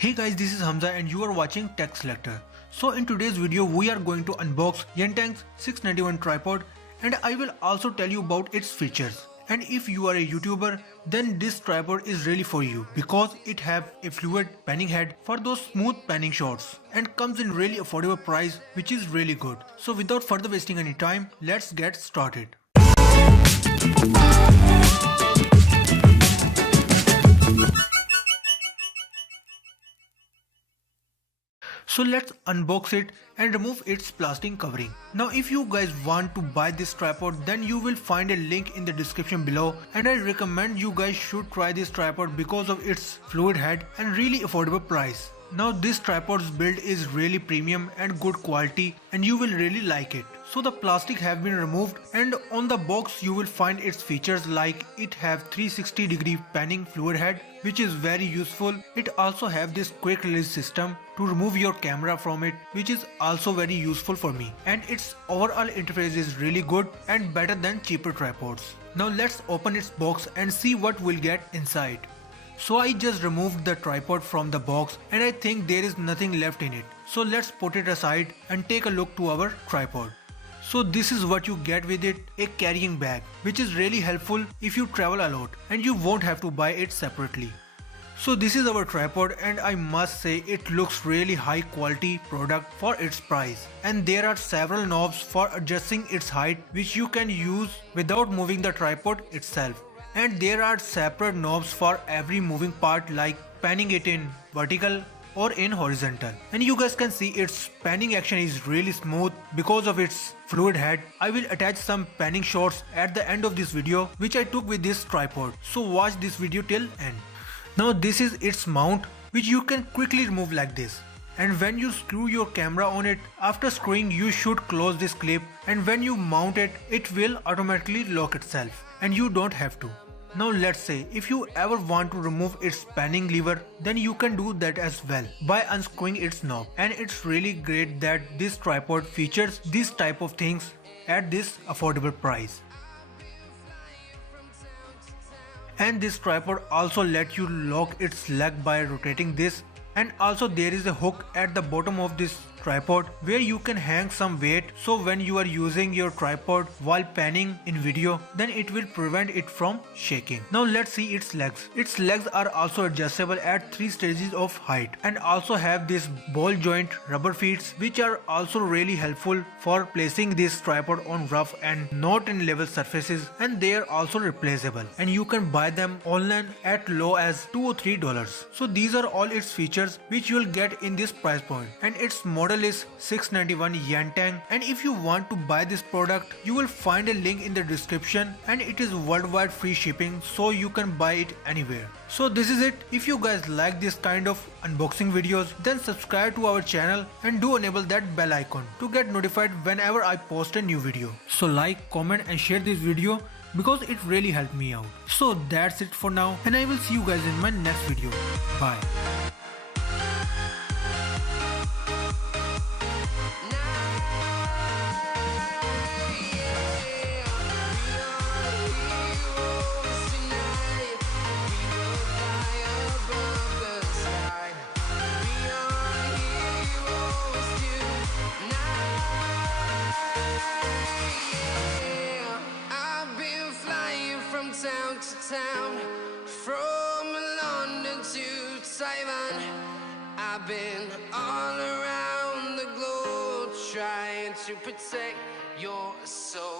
Hey guys, this is Hamza and you are watching Tech Selector. So in today's video we are going to unbox Yunteng's 691 tripod and I will also tell you about its features. And if you are a YouTuber, then this tripod is really for you because it have a fluid panning head for those smooth panning shots and comes in really affordable price, which is really good. So without further wasting any time, let's get started. So let's unbox it and remove its plastic covering. Now if you guys want to buy this tripod, then you will find a link in the description below, and I recommend you guys should try this tripod because of its fluid head and really affordable price. Now this tripod's build is really premium and good quality and you will really like it. So the plastic have been removed and on the box you will find its features like it have 360-degree panning fluid head, which is very useful. It also have this quick release system to remove your camera from it, which is also very useful for me, and its overall interface is really good and better than cheaper tripods. Now let's open its box and see what we'll get inside. So I just removed the tripod from the box and I think there is nothing left in it. So let's put it aside and take a look to our tripod. So this is what you get with it, a carrying bag, which is really helpful if you travel a lot and you won't have to buy it separately. So this is our tripod and I must say it looks really high quality product for its price, and there are several knobs for adjusting its height which you can use without moving the tripod itself. And there are separate knobs for every moving part, like panning it in vertical or in horizontal. And you guys can see its panning action is really smooth because of its fluid head. I will attach some panning shots at the end of this video which I took with this tripod. So watch this video till end. Now this is its mount, which you can quickly remove like this. And when you screw your camera on it, after screwing you should close this clip, and when you mount it, it will automatically lock itself and you don't have to. Now let's say if you ever want to remove its panning lever, then you can do that as well by unscrewing its knob. And it's really great that this tripod features this type of things at this affordable price. And this tripod also lets you lock its leg by rotating this, and also there is a hook at the bottom of this tripod where you can hang some weight, so when you are using your tripod while panning in video, then it will prevent it from shaking. Now let's see its legs. Its legs are also adjustable at 3 stages of height and also have this ball joint rubber feet, which are also really helpful for placing this tripod on rough and not in level surfaces, and they are also replaceable and you can buy them online at low as $2 or $3. So these are all its features which you will get in this price point, and its model is 691 Yunteng. And if you want to buy this product, you will find a link in the description, and it is worldwide free shipping, so you can buy it anywhere. So this is it. If you guys like this kind of unboxing videos, then subscribe to our channel and do enable that bell icon to get notified whenever I post a new video. So like, comment and share this video because it really helped me out. So that's it for now, and I will see you guys in my next video. Bye. Town to town, from London to Taiwan, I've been all around the globe trying to protect your soul.